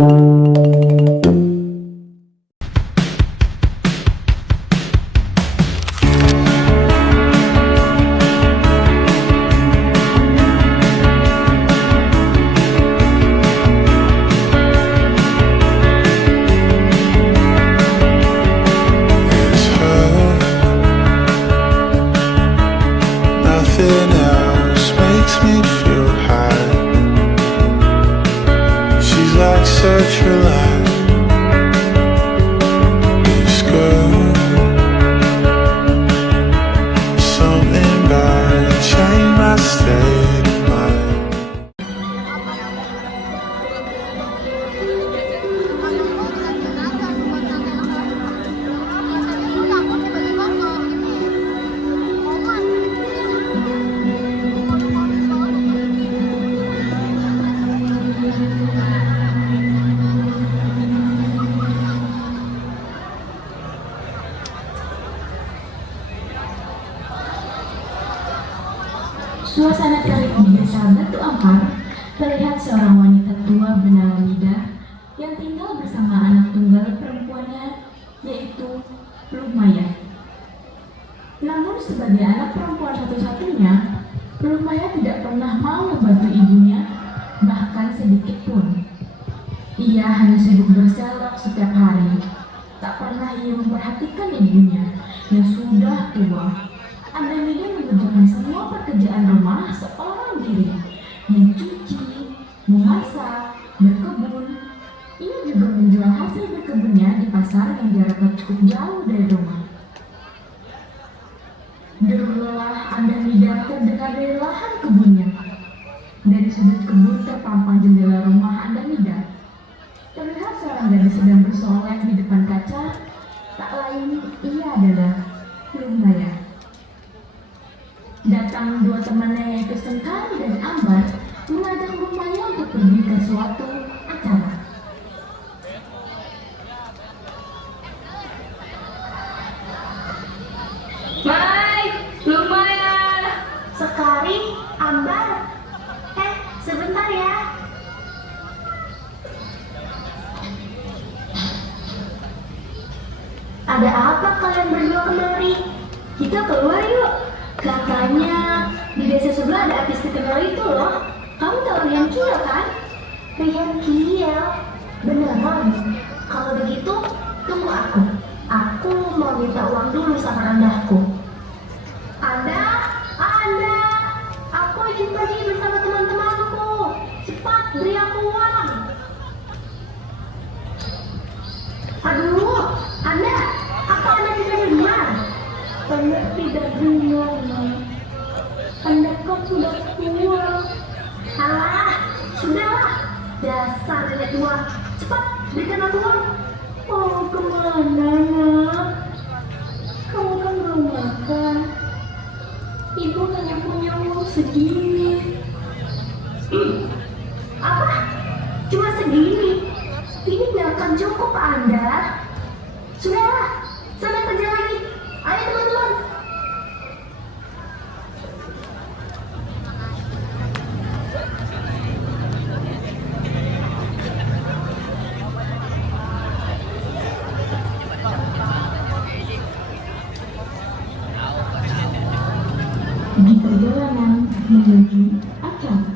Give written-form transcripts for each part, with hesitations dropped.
Nothing else makes me feel high. She's like such a light. This girl, something about it changed my state of mind. Suasana terik di desa Batu Ampar terlihat seorang wanita tua bernama Mida yang tinggal bersama anak tunggal perempuannya, yaitu Lumaya. Namun sebagai anak perempuan satu-satunya, Lumaya tidak pernah mau membantu ibunya, bahkan sedikit pun. Ia hanya sibuk berselak setiap hari. Tak pernah ia memperhatikan ibunya yang sudah tua. Anda Mida mengerjakan semua pekerjaan rumah seorang diri, mencuci, memasak, berkebun. Ia juga menjual hasil berkebunnya di pasar yang jaraknya cukup jauh dari rumah. Deru lelah Anda Mida terdengar dari lahan kebunnya. Dari sudut kebun terpampang jendela rumah Anda Mida. Terlihat seorang gadis sedang bersolek di depan kaca. Tak lain, ia adalah Lumaya. Datang dua temannya yaitu Sengkali dan Ambar mengajak Lumaya untuk pergi ke suatu acara. Hai, Lumaya. Sekali, Ambar. Sebentar ya. Ada apa kalian berdua kemari? Kita keluar yuk. Katanya di desa sebelah ada artis terkenal itu loh. Kamu tahu Rian Kiel kan? Rian Kiel? Beneran? Kalau begitu, tunggu aku. Aku mau minta uang dulu sama andahku. Anda, aku ingin pergi bersama teman-temanku. Cepat beri aku uang. Aduh, Anda, apa Anda tidak dengar? Anda tidak dengar, Anda kan sudah tua. Alah, sudahlah. Dasar nenek tua. Cepat, berikan aku uang. Mau kemana, nak? Kamu kan belum makan. Ibu hanya punya uang segini. Apa? Cuma segini? Ini nggak akan cukup, Anda. Sudahlah, sana kerja lagi. Ayo teman-teman. Di perjalanan menuju acara.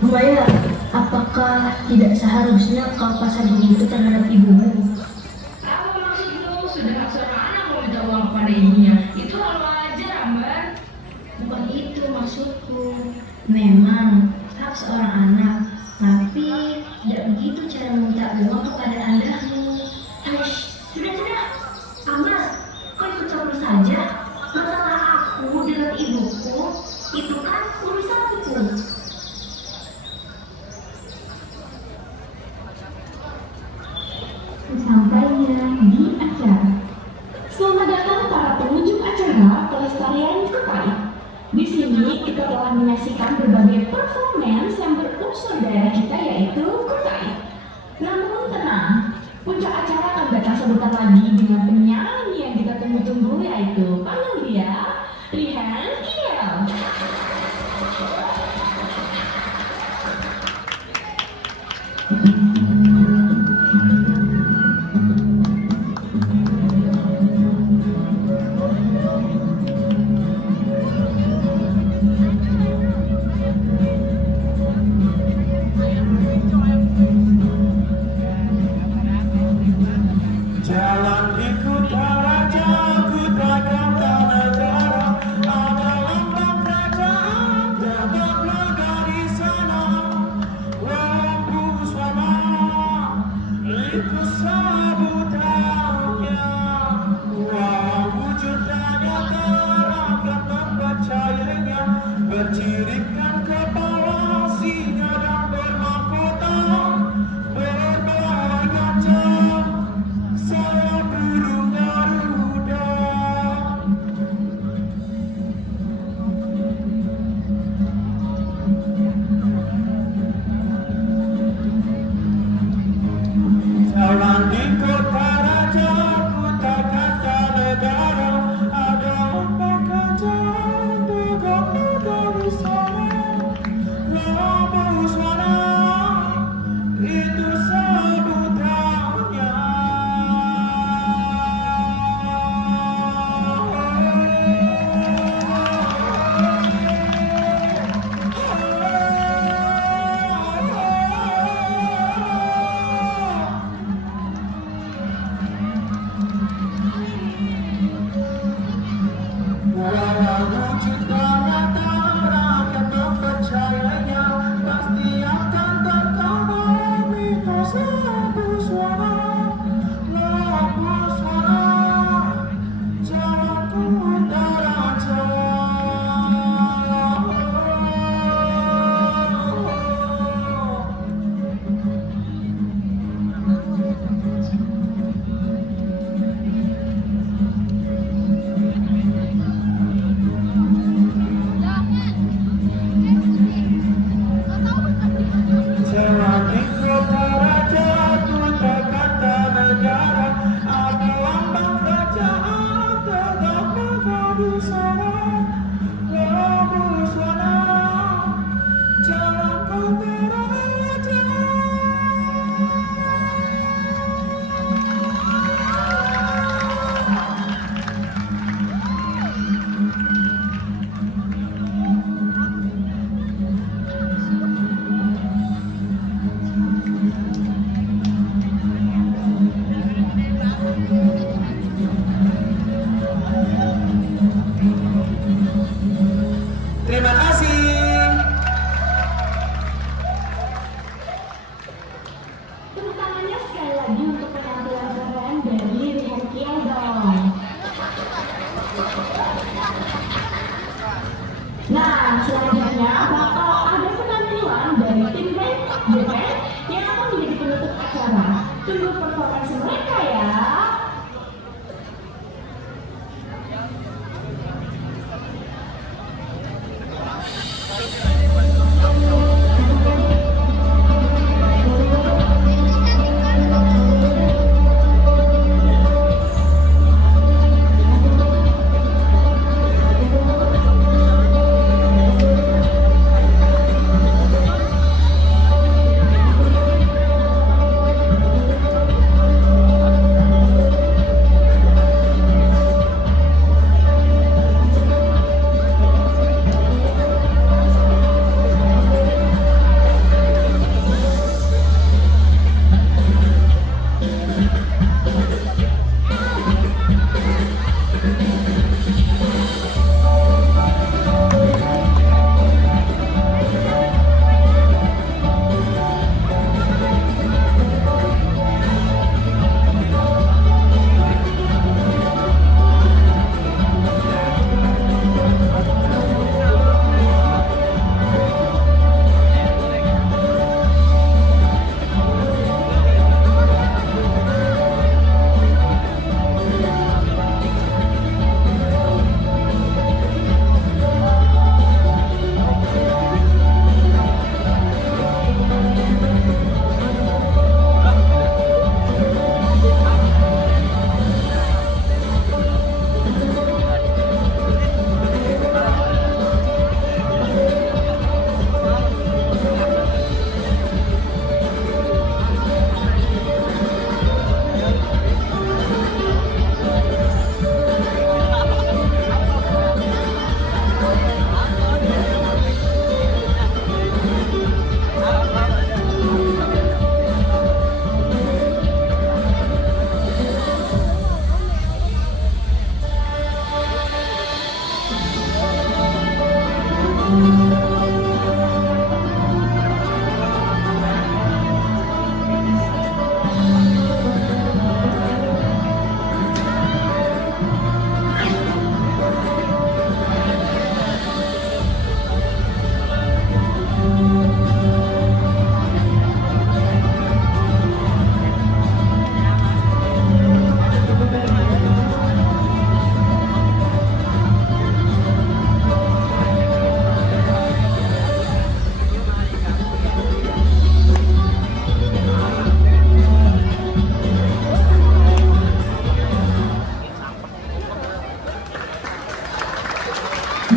Lumaya, apakah tidak seharusnya kau pasang begitu terhadap ibumu? Apa maksudmu? Sudah seorang anak mau minta uang kepada ibunya. Itu hal wajar, Ambar. Bukan itu maksudku. Memang hak seorang anak, tapi tidak begitu cara meminta uang kepada andahmu. Sudah. Ambar, kau ikut campur saja. Masalah aku dengan ibuku, itu kan urusanku. Sampainya di acara. Selamat datang para pengunjung acara Pelestarian Kutai. Di sini kita telah menyaksikan berbagai performance yang berunsur daerah kita, yaitu Kutai. Namun tenang, puncak acara akan datang sebentar lagi dengan penyanyi yang kita tunggu-tunggu, yaitu panggil dia Rihan Nah, selanjutnya bakal ada penampilan dari tim band yang akan menjadi penutup acara. Tunggu performance mereka ya.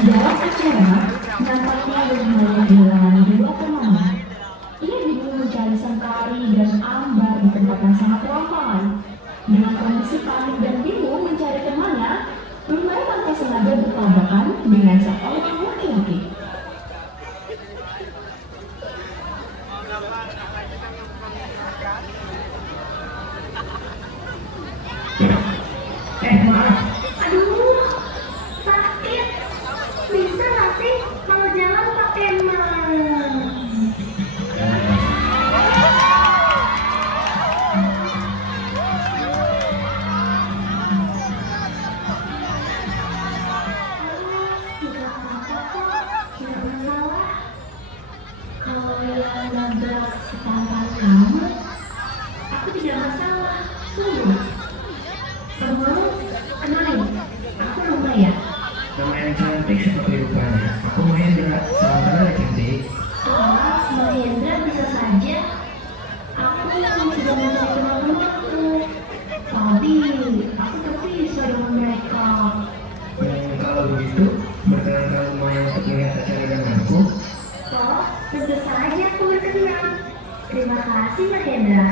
Dalam acara, nampaknya lumayan kehilangan dua temannya. Ia bingung mencari Sangkari dan Ambar di tempat yang sangat ramai. Dengan kondisi panik dan bingung mencari temannya, Lumayan tanpa sengaja bertabrakan dengan seorang laki-laki. Maaf. Aduh, sakit. Bisa nggak sih kalau jalan pakai Tidak apa-apa kok, tidak masalah. Kalau yang nabrak sepanjang kamu, aku tidak masalah. Sungguh. Kamu kenalin, aku Lumaya. Nama yang cantik seperti rupanya. Aku Mahendra, salam kenal cantik. Wah, Mahendra bisa saja. Aku sedang mencari teman-temanku. Tadi aku terpisah dengan mereka. Kalau begitu, berkenan kalau Maya untuk melihat acara denganku. Toh, tentu saja aku berkenan. Terima kasih Mahendra.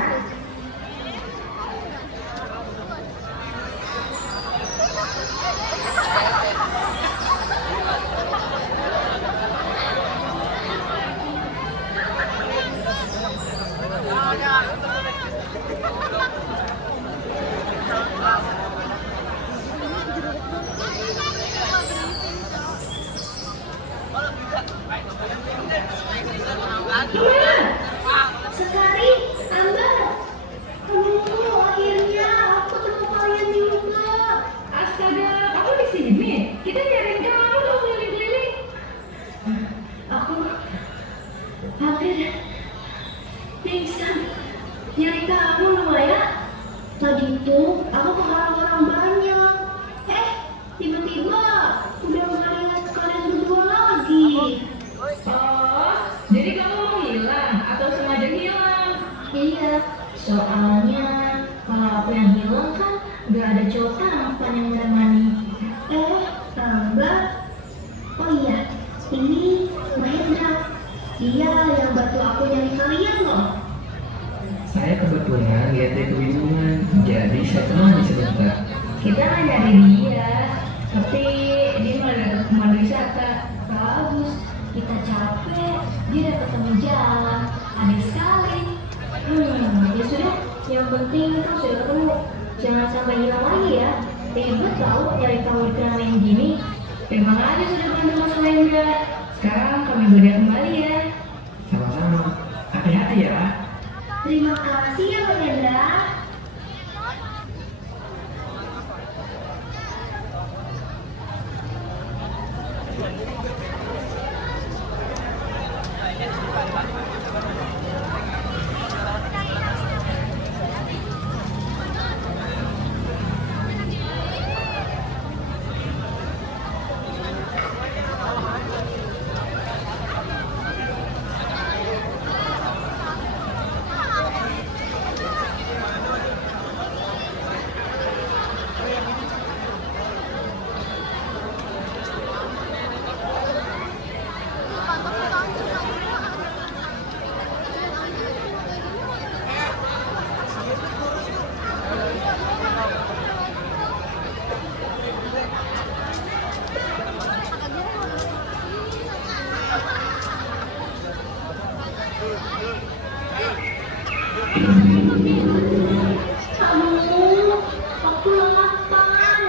Iya, sekali Ambar. Oh iya, ini Mahendra. Dia yang bantu aku nyari kalian loh. Saya kebetulan lihat dia kebingungan, jadi saya temani sebentar. Kita nggak nyari dia, tapi dia malah dapet pemandu wisata. Bagus, kita capek, dia udah ketemu jalan, aneh sekali. Ya sudah, yang penting itu sudah ketemu. Jangan sampai hilang lagi ya. Ribet tahu nyari kamu di kenang yang gini. Terima kasih sudah bantu Mas Mahendra. Sekarang kami bergerak kembali ya. Sama-sama. Hati-hati ya. Terima kasih ya Mahendra. Aduh, aku lapar.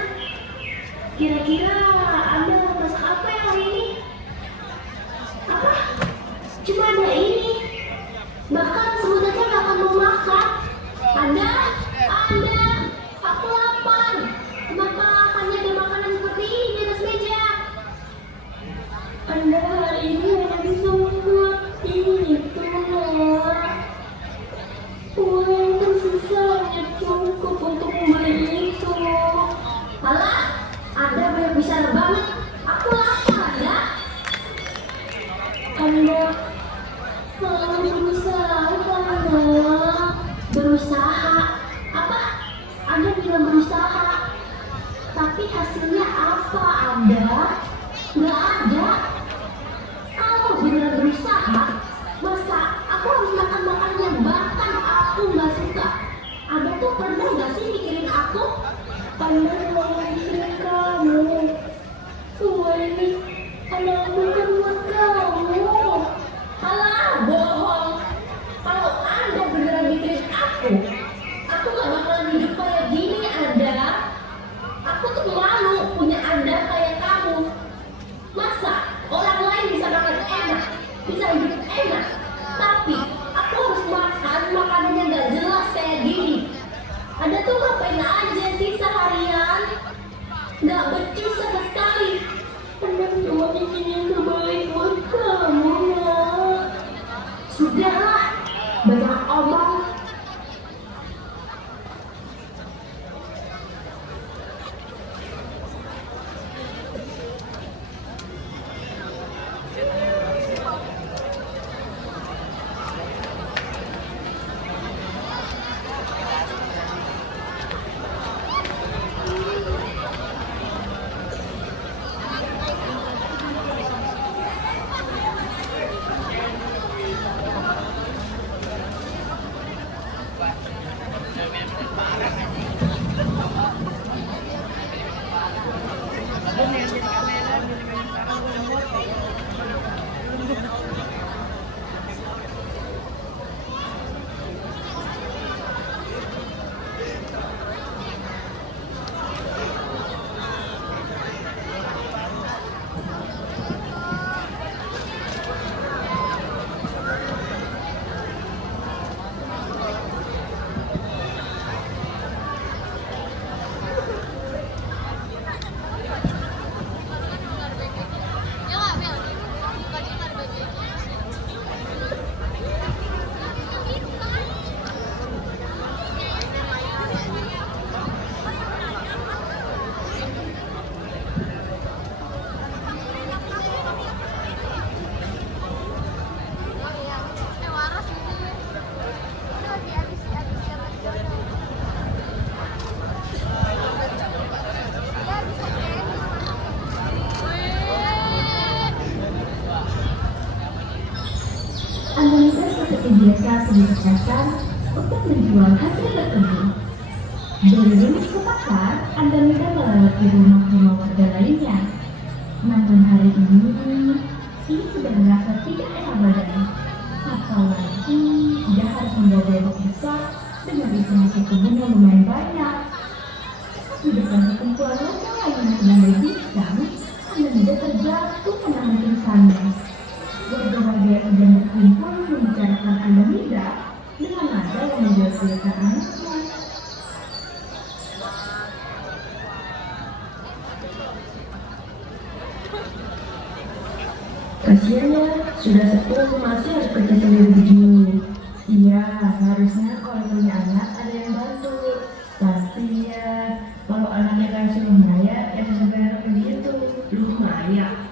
Kira-kira Anda masak apa ya hari ini? Apa? Cuma ada ini. Bahkan sebut aja gak akan mau makan. Anda, aku lapar. Kenapa hanya ada makanan seperti ini di atas meja? Anda hari ini hanya bisa membuat ini tuna. Uang yang tersisa hanya cukup untuk membeli itu. Alah, Anda banyak bicara banget. Aku lapar, Anda. Anda selalu berusaha, Anda. Berusaha? Apa? Anda bilang berusaha. Tapi hasilnya apa, Anda? Nggak ada. Kalau beneran berusaha, masa aku harus makan makanan yang bahkan aku nggak suka? Anda tuh pernah nggak sih mikirin aku? Anda selalu mikirin kamu. Semua ini Anda lakukan buat kamu. Alah, bohong. Kalau Anda beneran mikirin aku nggak bakalan hidup kayak gini, Anda. Aku tuh malu punya Anda kayak kamu. Masa orang lain bisa makan enak, bisa hidup enak, tapi aku harus makan makanan yang gak jelas kayak gini. Anda tuh ngapain aja sih seharian? Gak becus sama sekali. Anda cuma bikin yang terbaik dipecahkan untuk menjual hasil berkebun. Dari rumah ke pasar, Anda mudah melewati rumah-rumah warga lainnya. Namun hari ini sudah merasa tidak enak badan. Apalagi dia harus membawa gerobak besar dengan isi hasil kebun yang lumayan banyak. Di depan perkumpulan warga lain yang sedang berbincang, Anda mudah terjatuh menahan pingsannya. Warga-warga yang sedang berkumpul membicarakan Anda mudah dengan nada yang menjelaskan anaknya. Kasiannya, sudah sepuh masih harus kerja sendiri begini. Iya, harusnya kalau punya anak ada yang bantu. Tapi ya, kalau anaknya kan suruh Maya, ya sebenarnya begitu. Loh Maya,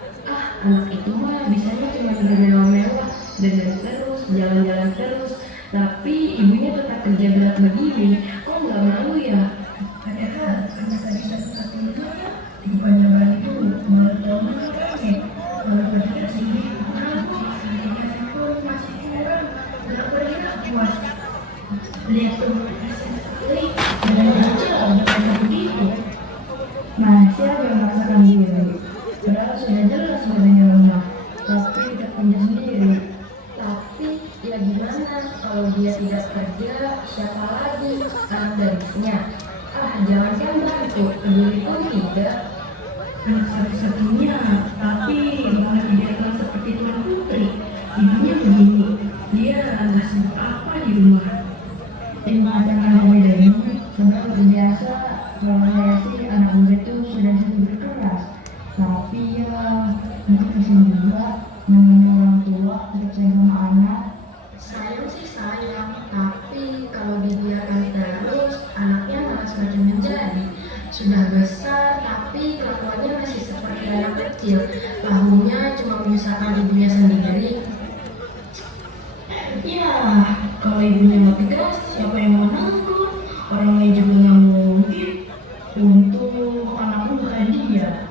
anak itu mah bisanya cuma bermewah-mewah, dandan terus, jalan-jalan terus. Tapi ibunya tetap kerja berat begini, kok nggak malu ya? Padahal anak tadi satu-satunya ya, bukannya bantu, malah teman kan. Kalau kerja sendiri, saya pun masih kurang, nggak pernah puas. Lihat tuh, dan aja udah kayak begitu. Masih ada yang memaksakan diri. Padahal sudah jelas badannya lemah, tapi tidak kerja sendiri. Tapi ya gimana kalau dia tidak kerja, siapa lagi anak gadisnya? Jangan bantu, peduli pun tidak. Anak satu-satunya, tapi malah tidak kelas seperti Tuan Putri. Ibunya begini, dia nggak sibuk apa di rumah. Terima kasih anak muda ini, sebenarnya lebih biasa. Kalau saya sih anak muda itu sudah sering berkeras. Tapi ya, mungkin kasihan juga, namanya orang tua percaya sama anak. Sayang sih sayang, tapi kalau dibiarkan terus, anaknya malah semakin menjadi. Sudah besar, tapi kelakuannya masih seperti anak kecil. Bahunya cuma menyusahkan ibunya sendiri. Ya, kalau ibunya nggak tegas, siapa yang mau nanggung? Orangnya juga nggak mungkin. Untuk anakku bukan dia.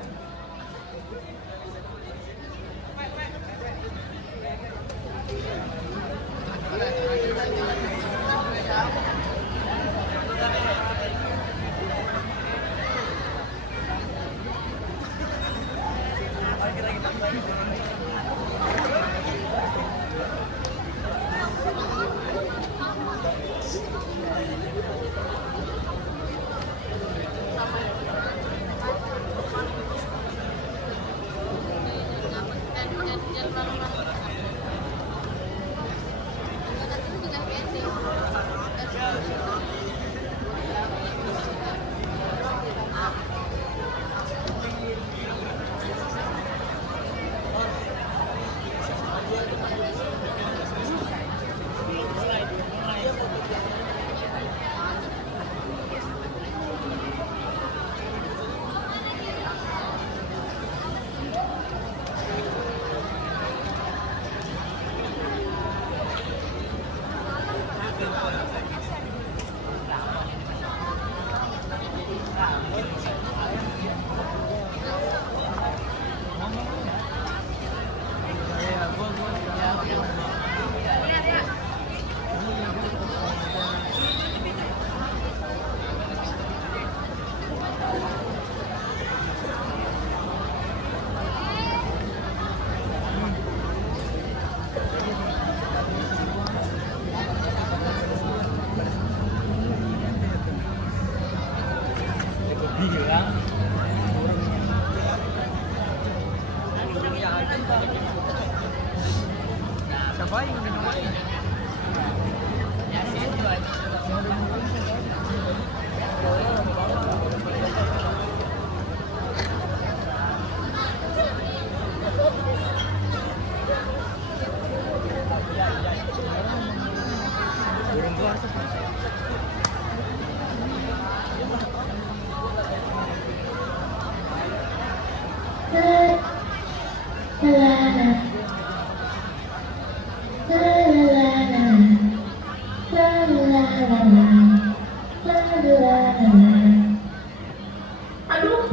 Aduh,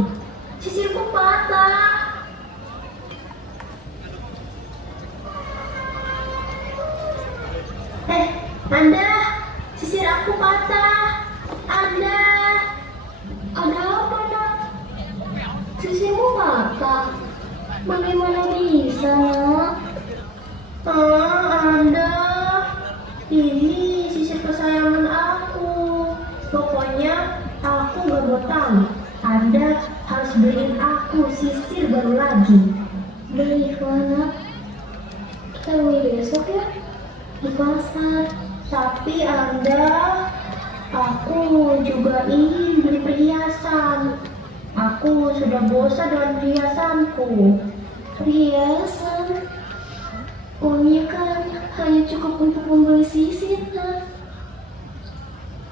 sisirku patah. Bagaimana bisa, nak? Anda, ini sisir kesayangan aku. Pokoknya aku gak mau tahu. Anda harus beliin aku sisir baru lagi. Baiklah, nak. Kita beli besok ya di pasar. Tapi Anda, aku juga ingin beli perhiasan. Aku sudah bosan dengan perhiasanku. Perhiasan? Uangnya kan hanya cukup untuk membeli sisir, nak.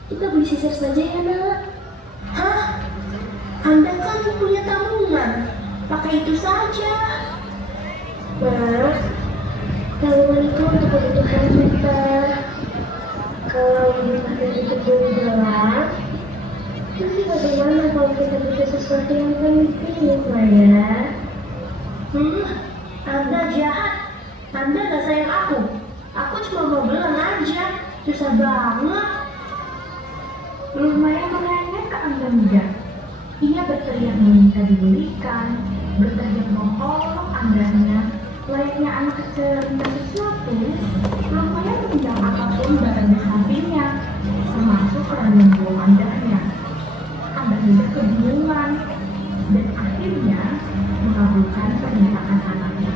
Kita beli sisir saja ya, nak. Hah? Anda kan punya tabungan. Pakai itu saja. Nah, tabungan itu untuk kebutuhan kita. Kalau dipakai untuk beli barang, nanti bagaimana kalau kita butuh sesuatu yang penting, Maya? Anda jahat. Anda gak sayang aku. Aku cuma mau belang aja. Susah banget. Lumaya menanya ke Angga Muda. Ia berteriak meminta dibelikan, berteriak mengolok Angganya, layaknya anak kecil minta sesuatu. Lumaya meminjam apapun barang di sampingnya, termasuk keranjang buah Angganya. Angga Muda kebingungan dan akhirnya mengabulkan permintaan anaknya.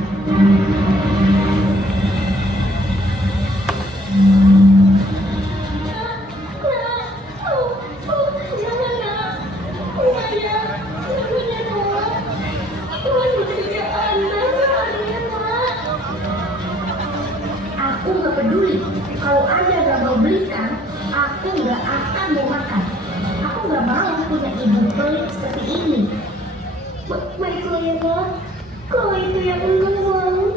Aku gak peduli. Kalau Anda gak mau belikan, aku gak akan mau makan. Aku gak mau punya ibu pelit seperti ini. Baiklah ya, Nak. Kalau itu yang Anda mau,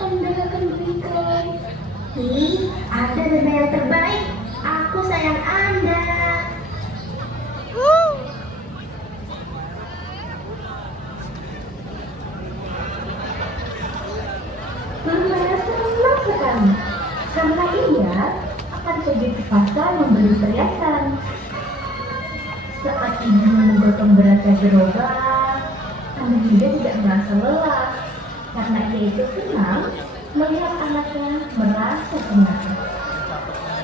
Anda akan belikan. Anda memang yang terbaik. Aku sayang Anda. Lumaya senang sekali karena ia akan pergi ke pasar membeli perhiasan. Saat ibu menggotong beratnya gerobak, Angga Muda tidak merasa lelah karena ia itu senang melihat anaknya merasa senang.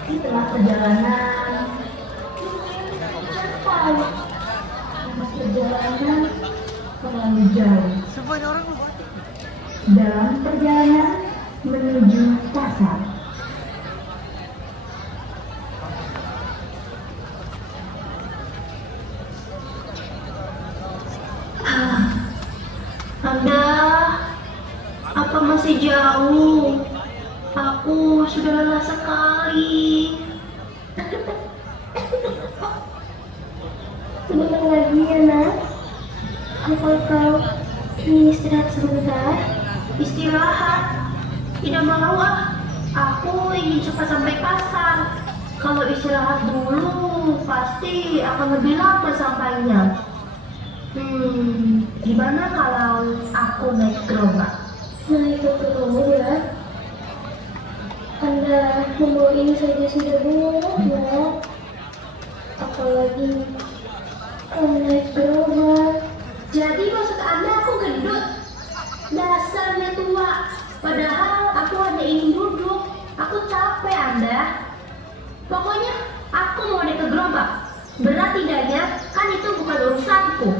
Di tengah perjalanan, sampai karena perjalanan terlalu jauh. Dalam perjalanan menuju pasar, Anda, apa masih jauh? Aku sudah lelah sekali. Sebentar lagi ya, Nak. Apa kau ingin istirahat sebentar? Istirahat? Tidak mau ah. Aku ingin cepat sampai pasar. Kalau istirahat dulu, pasti akan lebih lama sampainya. Gimana kalau aku naik gerobak? Naik ke gerobak ya? Anda membawa ini saja sudah berat ya. Apalagi kalau naik gerobak. Jadi maksud Anda aku gendut? Dasarnya tua. Padahal aku hanya ingin duduk. Aku capek Anda. Pokoknya aku mau naik ke gerobak. Berat tidaknya kan itu bukan urusanku.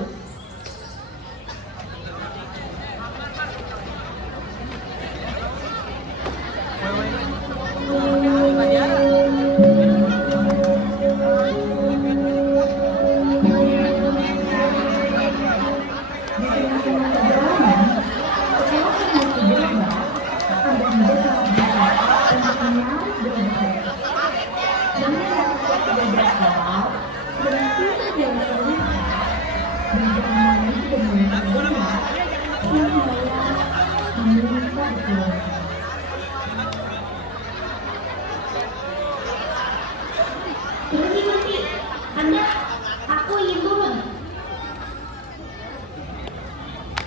Berhenti, Anda, aku ingin turun.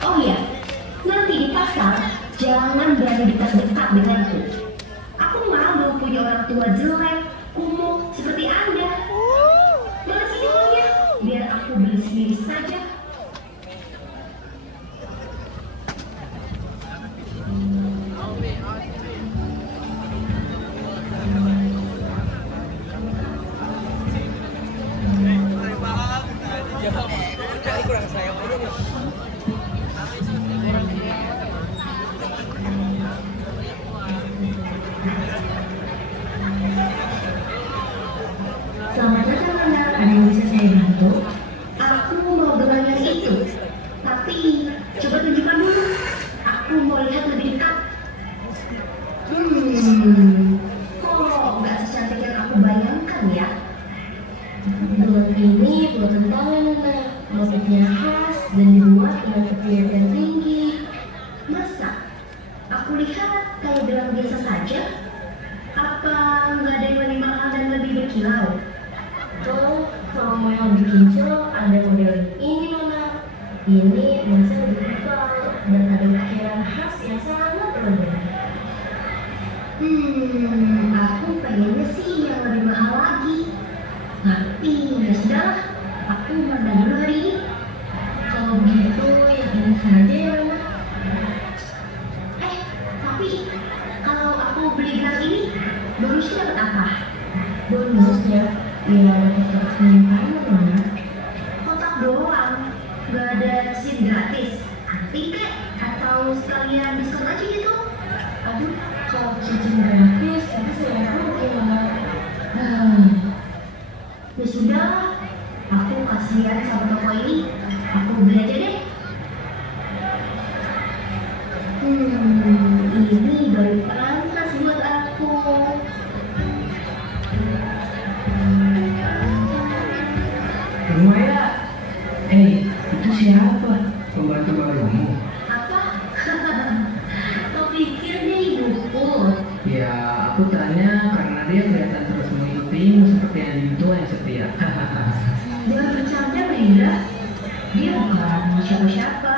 Oh iya, nanti di pasar jangan berani dekat-dekat denganku. Aku malu punya orang tua jelek, kumuh seperti Anda. Mana sini uangnya? Biar aku beli sendiri saja. lihat kayak gelang biasa saja. Apa nggak ada yang lebih mahal dan lebih berkilau? Oh, kalau mau yang lebih kinclong ada model ini Nona. Ini emasnya lebih tebal dan ada ukiran khas yang sangat elegan. Aku pengennya sih yang lebih mahal lagi. Tapi ya sudahlah, aku mana dulu hari ini. Kalau begitu yang ini saja ya Mama. Tapi kalau aku beli gelang ini, bonusnya dapat apa? Bonusnya, ya dapat penyimpanan Nona. Kotak doang, nggak ada SIM gratis. Arti kek? Atau sekalian diskon aja gitu? Aduh, kalau cincin gratis, itu saya gimana? Ya sudah, aku kasihan sama toko ini. Aku beli aja deh. Ini baru pantas buat aku. Rumaya, itu siapa? Pembantu barumu? Apa? Kau pikir dia ibuku? Ya, aku tanya karena dia kelihatan terus mengikutimu seperti anjing tua yang setia. Jangan bercanda, Linda. Dia bukan siapa-siapa.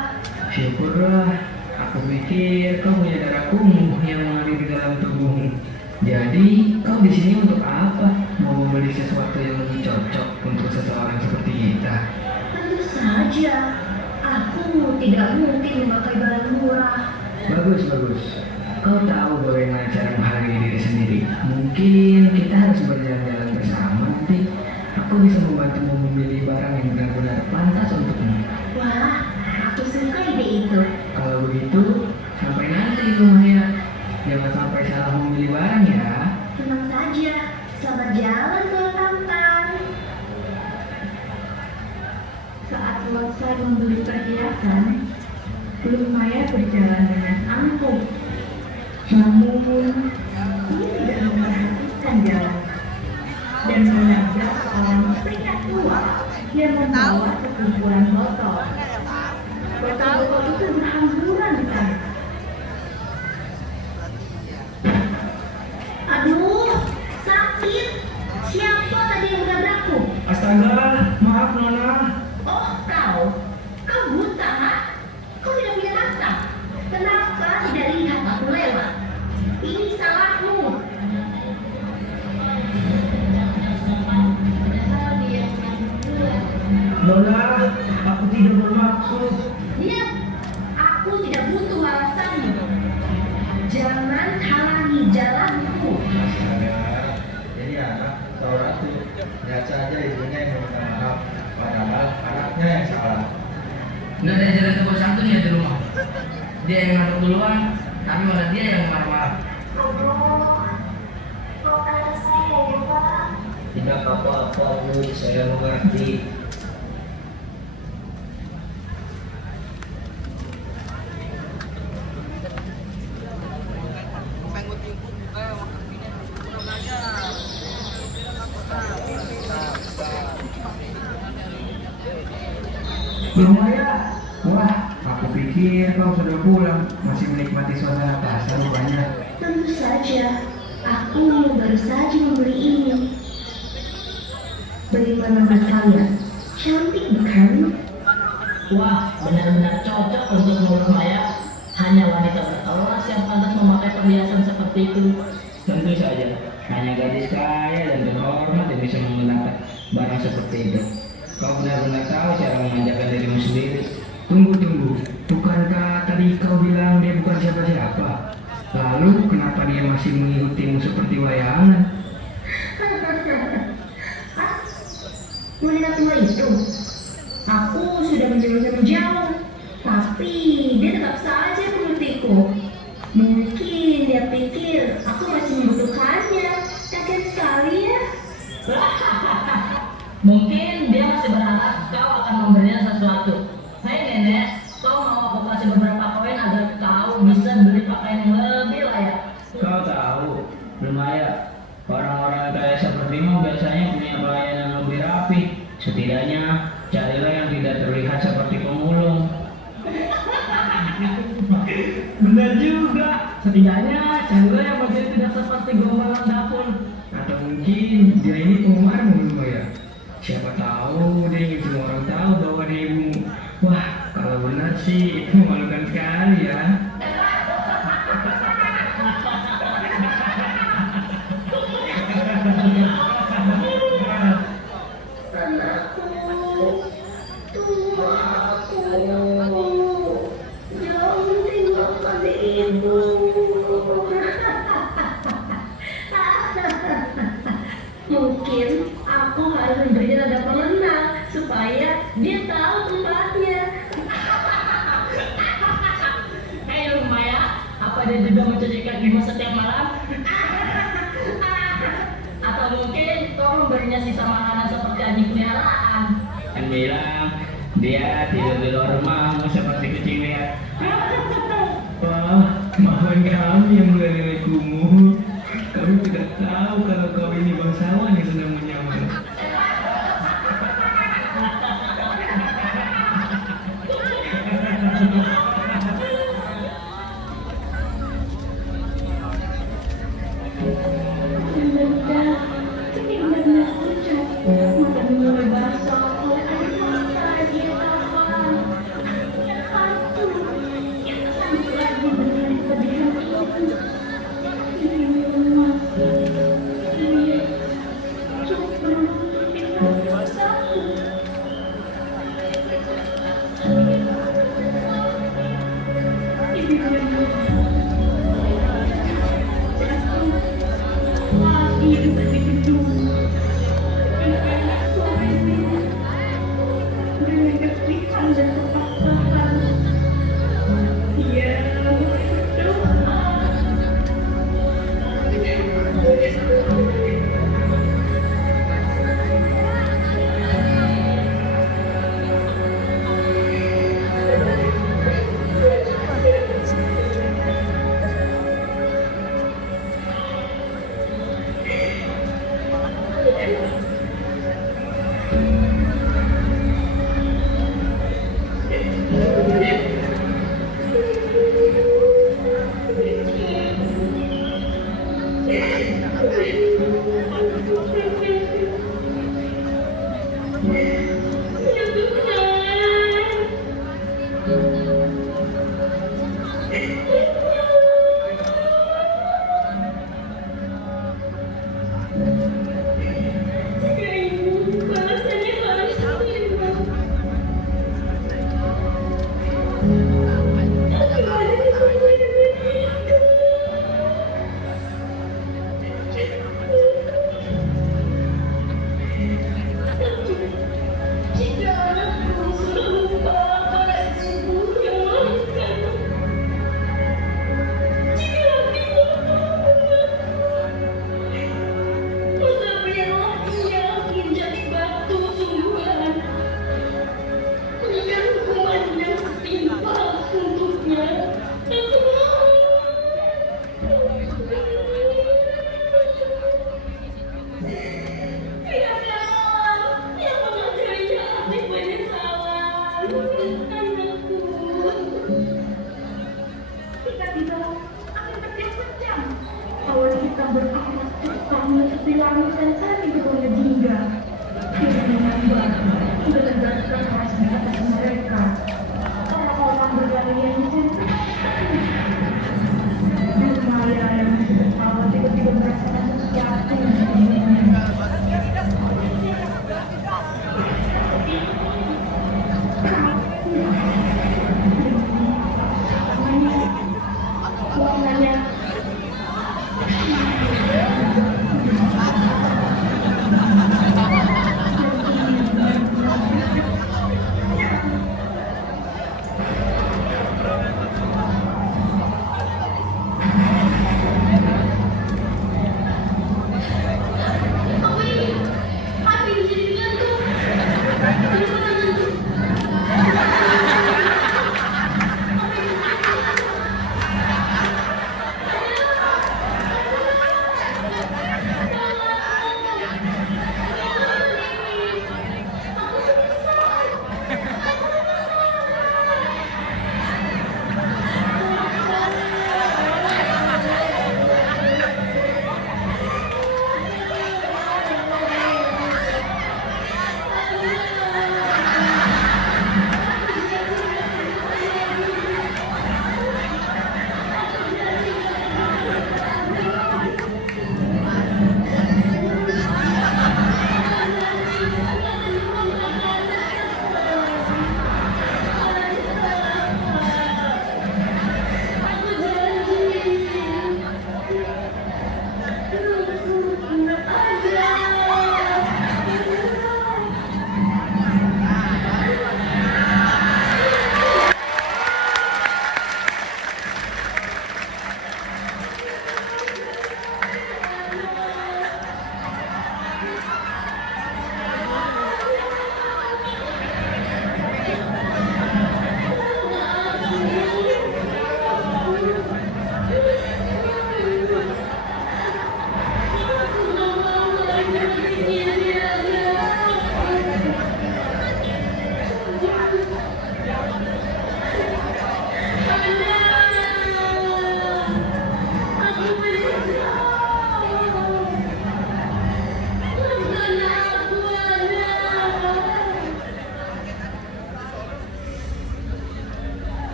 Syukurlah, aku pikir kau punya darah kumuh yang mengalir di dalam tubuhmu. Jadi, kau di sini untuk apa? Mau membeli sesuatu yang lebih cocok untuk seseorang seperti kita? Tentu saja, aku tidak mungkin memakai barang murah. Bagus, bagus. Kau tahu bagaimana cara menghargai diri sendiri. Mungkin kita harus berjalan-jalan bersama nanti. Aku bisa membantumu memilih barang yang benar-benar pantas untukmu. Wah, aku suka ide itu. Kalau begitu, sampai nanti Rumaya. Jangan sampai salah memilih barang ya. Tenang saja, selamat jalan ke Tampan. Saat selesai membeli perhiasan, Lumaya berjalan dengan angkuh. Namun, ia tidak memperhatikan jalan dan menabrak seorang pria tua yang membawa sekumpulan botol. Botol-botol itu berhamburan di tanah. Aduh, sakit. Siapa tadi yang menabrakku? Astaga, maaf Nona. Oh, kau buta, ha? Kau tidak punya mata. Kenapa tidak lihat aku lewat? Ini salahmu. Nona, aku tidak bermaksud. Diam, aku tidak butuh alasanmu. Jangan halangi jalanku. Jadi anak atau ratu, lihat saja ibunya yang meminta maaf, padahal anaknya yang salah. Nggak ada jalan sopan santun ya di rumah. Dia yang ngaduk duluan, tapi malah dia yang marah-marah. Tidak apa-apa Bu, saya mengerti. Lumaya, wah, aku pikir kau sudah pulang, masih menikmati suasana pasar rupanya. Tentu saja, aku baru saja membeli ini. Bagaimana menurut kalian? Cantik bukan? Wah, benar-benar cocok untuk Nur Maya. Hanya wanita berkelas yang pantas memakai perhiasan seperti itu. Tentu saja, hanya gadis kaya dan terhormat yang bisa menggunakan barang seperti itu. Kau benar-benar tahu cara memanjakan dirimu sendiri. Tunggu, bukankah tadi kau bilang dia bukan siapa-siapa? Lalu kenapa dia masih mengikutimu seperti wayangan? Wanita tua itu, aku sudah menjauh, tapi dia tetap saja mengikutiku. Mungkin dia pikir aku masih membutuhkannya. Kasian sekali ya. Mungkin dia masih berharap kau akan memberinya sesuatu. Hai nenek, kau mau aku kasih beberapa koin agar kau bisa beli pakaian yang lebih layak. Kau tahu, Lumaya, orang-orang kaya sepertimu biasanya punya pelayan yang lebih rapi. Setidaknya, carilah yang tidak terlihat seperti pemulung. Benar juga. Setidaknya Chandra yang wajahnya tidak seperti gombalan dapur. Atau mungkin dia ini penggemar mulu ya. Siapa tahu dia ingin semua orang tahu bahwa dia ibumu. Wah, kalau benar sih itu memalukan sekali ya. Anakku, tuaku, jangan tinggalkan ibu. Mungkin aku harus memberi tanda pengenal supaya dia tahu tempatnya. Hei Maya, apa dia juga mencuci kakimu setiap malam? Atau mungkin kau memberinya sisa makanan seperti anjing peliharaan? Kan bilang dia tidur di luar rumah seperti kucing liar. Wah, maafkan kami yang mulai kumuh. Kami tidak tahu kalau kau ini bangsawan yang sedang menyamar.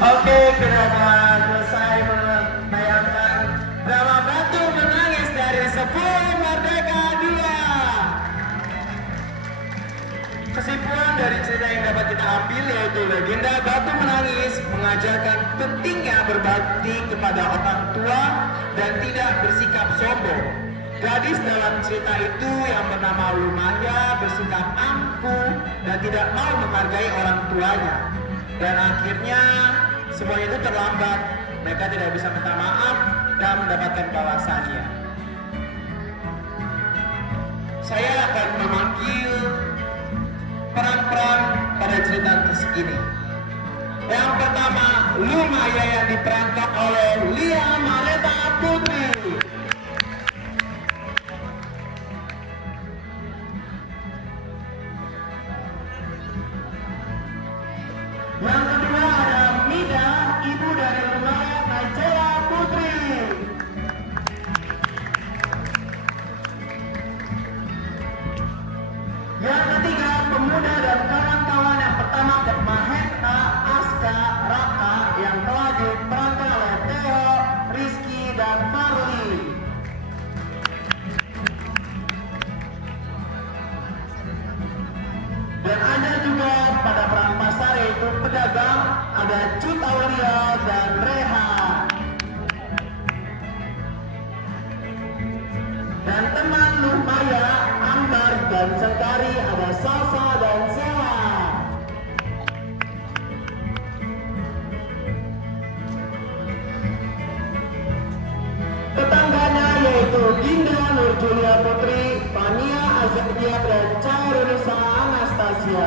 Oke, kita selesai menayangkan drama Batu Menangis dari 10 Merdeka 2. Kesimpulan dari cerita yang dapat kita ambil yaitu legenda Batu Menangis mengajarkan pentingnya berbakti kepada orang tua dan tidak bersikap sombong. Gadis dalam cerita itu yang bernama Lumaya bersikap angkuh dan tidak mau menghargai orang tuanya. Dan akhirnya semuanya itu terlambat. Mereka tidak bisa minta maaf dan mendapatkan balasannya. Saya akan memanggil peran-peran pada cerita ini. Yang pertama, Lumaya yang diperankan oleh Lia Mareta Putri. Yang kedua ada Mida, ibu dari Lumaya, Najela Putri. Yang ketiga, pemuda dan kawan-kawan yang pertama Mahendra, Aska, Raka yang telah diperankan oleh Theo, Rizky, dan Farli. Dan ada juga pada peran pasar yaitu pedagang, ada Cut Aulia dan Reha. Dan teman Lumaya, Ambar dan Sekari ada Salsa dan Sela. Aprilia Putri, Fania Azadia, dan Chairunisa Anastasia.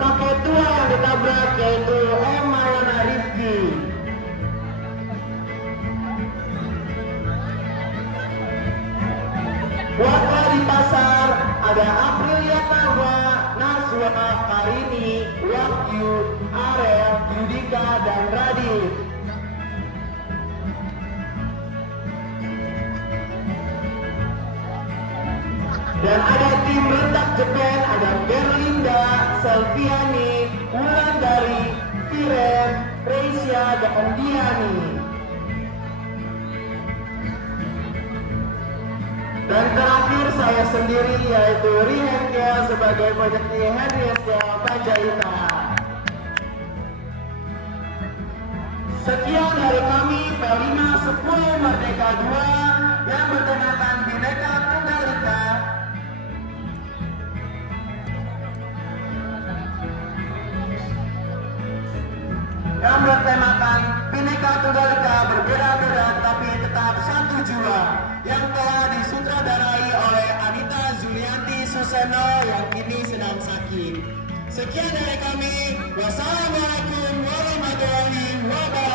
Kakek tua yang ditabrak yaitu Emma Yana Rifki. Warga di pasar ada Aprilia Narwa, Naswa, Karini, Wahyu, Arel, Yudika, dan Radit. Dan ada tim Rentak Jepen, ada Berlinda, Selviani, Wulandari, Viren, Reisya, dan Diani. Dan terakhir saya sendiri yaitu Rihenkel sebagai penyanyi Henry Estel Panjaitan. Sekian dari kami P5 10 Merdeka 2 yang bertemakan Bhinneka Tunggal Ika. Yang bertemakan Bhinneka Tunggal Ika berbeda-beda tapi tetap satu jua, yang telah disutradarai oleh Anita Zulianti Suseno yang kini sedang sakit. Sekian dari kami. Wassalamualaikum warahmatullahi wabarakatuh.